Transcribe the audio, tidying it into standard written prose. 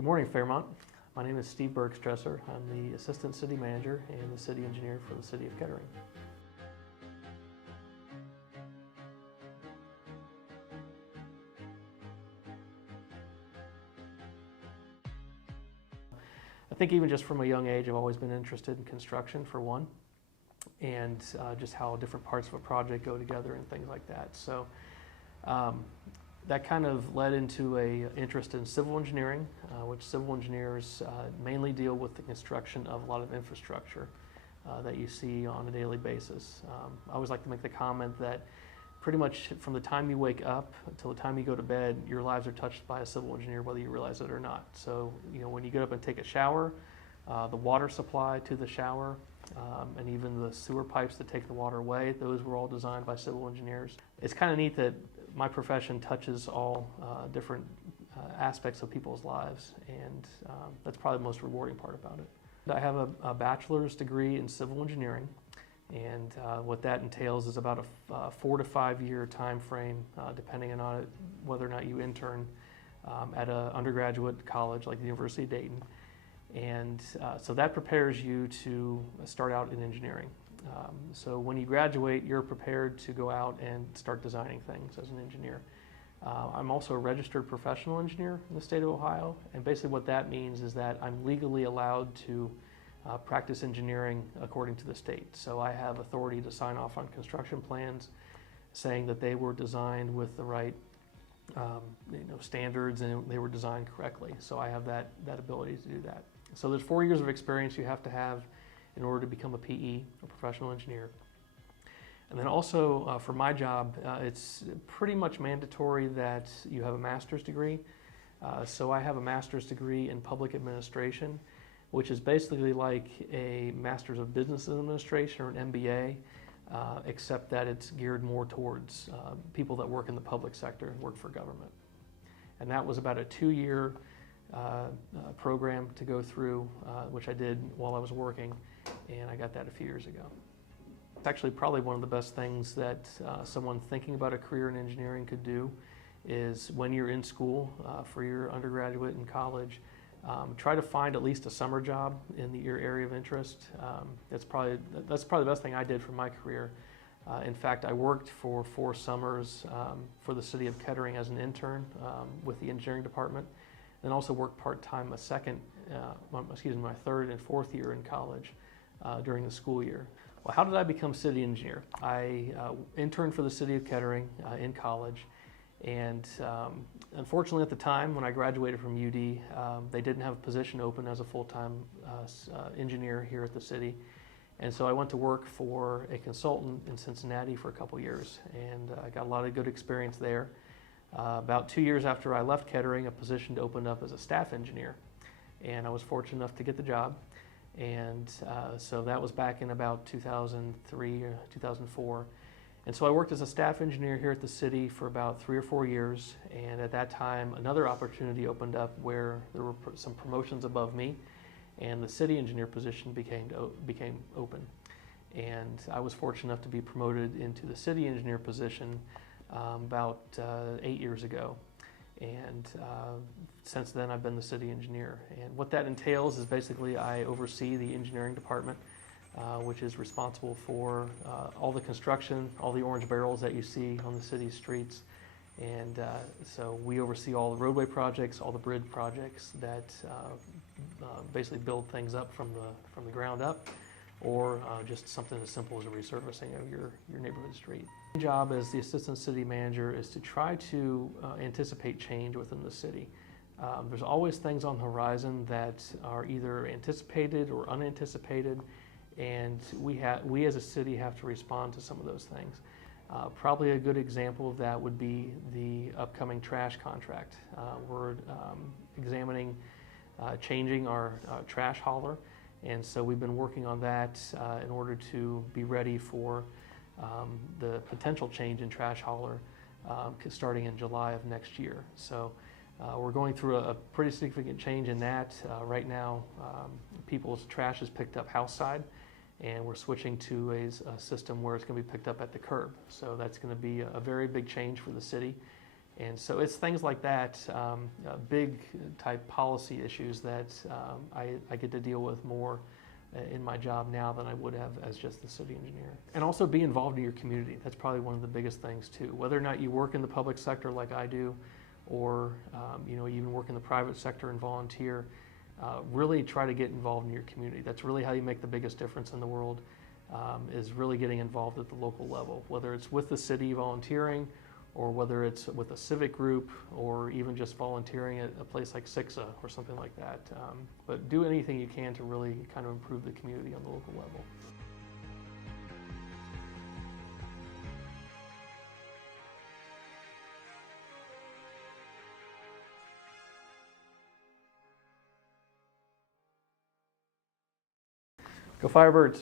Good morning, Fairmont. My name is Steve Bergstresser. I'm the Assistant City Manager and the City Engineer for the City of Kettering. I think even just from a young age, I've always been interested in construction, for one, and just how different parts of a project go together and things like that. So that kind of led into an interest in civil engineering, which civil engineers mainly deal with the construction of a lot of infrastructure that you see on a daily basis. I always like to make the comment that pretty much from the time you wake up until the time you go to bed, your lives are touched by a civil engineer, whether you realize it or not. So, when you get up and take a shower, the water supply to the shower, and even the sewer pipes that take the water away, those were all designed by civil engineers. It's kind of neat that my profession touches all different aspects of people's lives, and that's probably the most rewarding part about it. I have a bachelor's degree in civil engineering, and what that entails is about a 4 to 5 year time frame, depending on whether or not you intern at an undergraduate college like the University of Dayton. And so that prepares you to start out in engineering. So when you graduate, you're prepared to go out and start designing things as an engineer. I'm also a registered professional engineer in the state of Ohio, and basically what that means is that I'm legally allowed to practice engineering according to the state. So I have authority to sign off on construction plans saying that they were designed with the right standards and they were designed correctly. So I have that ability to do that. So there's 4 years of experience you have to have in order to become a PE, a professional engineer. And then also for my job, it's pretty much mandatory that you have a master's degree. So I have a master's degree in public administration, which is basically like a master's of business administration or an MBA, except that it's geared more towards people that work in the public sector and work for government. And that was about a 2-year program to go through, which I did while I was working, and I got that a few years ago. It's actually probably one of the best things that someone thinking about a career in engineering could do is when you're in school for your undergraduate and college, try to find at least a summer job in your area of interest. That's probably the best thing I did for my career. In fact, I worked for 4 summers for the city of Kettering as an intern with the engineering department, and also worked part-time my 3rd and 4th year in college during the school year. Well, how did I become city engineer? I interned for the city of Kettering in college, and unfortunately at the time when I graduated from UD, they didn't have a position open as a full-time engineer here at the city. And so I went to work for a consultant in Cincinnati for a couple years, and I got a lot of good experience there. About 2 years after I left Kettering, a position opened up as a staff engineer, and I was fortunate enough to get the job. And so that was back in about 2003 or 2004. And so I worked as a staff engineer here at the city for about 3 or 4 years, and at that time another opportunity opened up where there were some promotions above me, and the city engineer position became open. And I was fortunate enough to be promoted into the city engineer position about 8 years ago. And since then I've been the city engineer. And what that entails is basically I oversee the engineering department, which is responsible for all the construction, all the orange barrels that you see on the city streets. And so we oversee all the roadway projects, all the bridge projects that basically build things up from the ground up, or just something as simple as a resurfacing of your neighborhood street. My job as the assistant city manager is to try to anticipate change within the city. There's always things on the horizon that are either anticipated or unanticipated, and we as a city have to respond to some of those things. Probably a good example of that would be the upcoming trash contract. We're examining changing our trash hauler, and so we've been working on that in order to be ready for the potential change in trash hauler starting in July of next year. So we're going through a pretty significant change in that. Right now, people's trash is picked up house side, and we're switching to a system where it's going to be picked up at the curb. So that's going to be a very big change for the city, And so it's things like that, big type policy issues that I get to deal with more in my job now than I would have as just the city engineer. And also be involved in your community. That's probably one of the biggest things too. Whether or not you work in the public sector like I do, or even work in the private sector and volunteer, really try to get involved in your community. That's really how you make the biggest difference in the world, is really getting involved at the local level, whether it's with the city volunteering, or whether it's with a civic group, or even just volunteering at a place like SIXA or something like that. But do anything you can to really kind of improve the community on the local level. Go Firebirds!